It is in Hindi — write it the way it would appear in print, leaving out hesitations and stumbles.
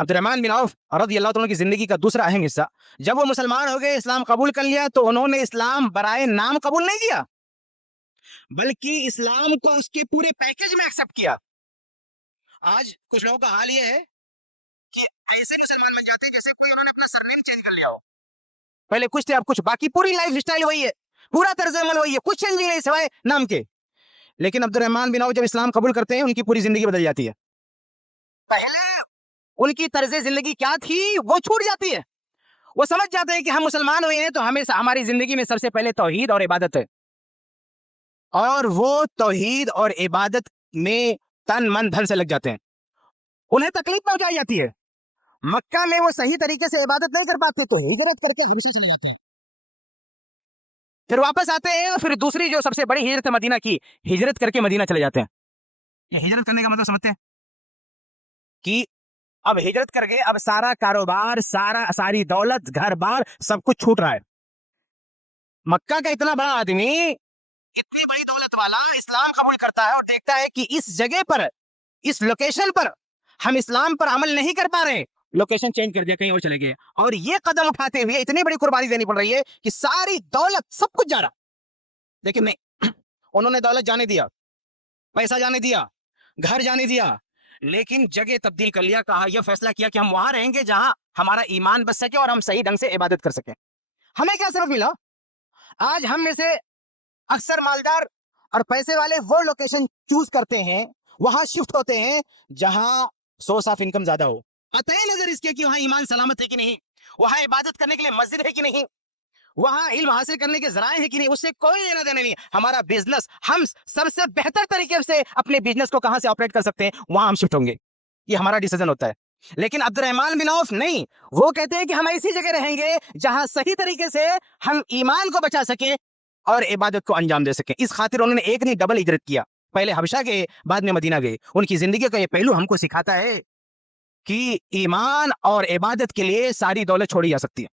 अब्दुर्रहमान बिन औफ रज़ियल्लाहु अन्हु की जिंदगी का दूसरा अहम हिस्सा, जब वो मुसलमान हो गए, इस्लाम कबूल कर लिया, तो उन्होंने इस्लाम बराए नाम कबूल नहीं किया, बल्कि इस्लाम को उसके पूरे पैकेज में एक्सेप्ट किया। आज कुछ लोगों का हाल ये है कि ऐसे मुसलमान बन जाते हैं जैसे कोई उन्होंने अपना सरनेम चेंज कर लिया हो। पहले कुछ थे, अब कुछ, बाकी पूरी लाइफ स्टाइल वही है, पूरा तर्ज अमल वही है, कुछ चेंज नहीं सिवाय नाम के। लेकिन अब्दुर्रहमान बिन औफ जब इस्लाम कबूल करते हैं, उनकी पूरी जिंदगी बदल जाती है। पहले उनकी तर्ज जिंदगी क्या थी वो छूट जाती है। वो समझ जाते हैं कि हम मुसलमान हुए हैं तो हमें हमारी जिंदगी में सबसे पहले तौहीद और इबादत है, और वो तौहीद और इबादत में तन मन धन से लग जाते हैं। उन्हें तकलीफ पहुंचाई जाती है। मक्का में वो सही तरीके से इबादत नहीं कर पाते तो हिजरत करके हबशा चले जाते हैं, फिर वापस आते हैं, और फिर दूसरी जो सबसे बड़ी हिजरत है मदीना की, हिजरत करके मदीना चले जाते हैं। ये हिजरत करने का मतलब समझते हैं कि अब हिजरत करके अब सारा कारोबार, सारी दौलत, घर बार सब कुछ छूट रहा है। मक्का का इतना बड़ा आदमी, इतनी बड़ी दौलत वाला, इस्लाम कबूल करता है और देखता है कि इस जगह पर, इस लोकेशन पर हम इस्लाम पर अमल नहीं कर पा रहे, लोकेशन चेंज कर दिया, कहीं और चले गए, और ये कदम उठाते हुए इतनी बड़ी कुर्बानी देनी पड़ रही है कि सारी दौलत सब कुछ जा रहा। लेकिन नहीं, उन्होंने दौलत जाने दिया, पैसा जाने दिया, घर जाने दिया, लेकिन जगह तब्दील कर लिया। कहा, यह फैसला किया कि हम वहां रहेंगे जहां हमारा ईमान बच सके और हम सही ढंग से इबादत कर सके। हमें क्या सबक मिला? आज हम में से अक्सर मालदार और पैसे वाले वो लोकेशन चूज करते हैं, वहां शिफ्ट होते हैं जहां सोर्स ऑफ इनकम ज्यादा हो, अतः नजर इसके कि वहां ईमान सलामत है कि नहीं, वहां इबादत करने के लिए मस्जिद है कि नहीं, वहां इल्म हासिल करने के जराए है कि नहीं, उससे कोई लेना देना नहीं। हमारा बिजनेस, हम सबसे बेहतर तरीके से अपने बिजनेस को कहां से ऑपरेट कर सकते हैं, वहां हम शिफ्ट होंगे, ये हमारा डिसीजन होता है। लेकिन अब्दुर्रहमान बिन औफ नहीं, वो कहते हैं कि हम ऐसी जगह रहेंगे जहां सही तरीके से हम ईमान को बचा सके और इबादत को अंजाम दे सके। इस खातिर उन्होंने एक नहीं डबल हिजरत किया, पहले हबशा गए, बाद में मदीना गए। उनकी जिंदगी का ये पहलू हमको सिखाता है कि ईमान और इबादत के लिए सारी दौलत छोड़ी जा सकती है।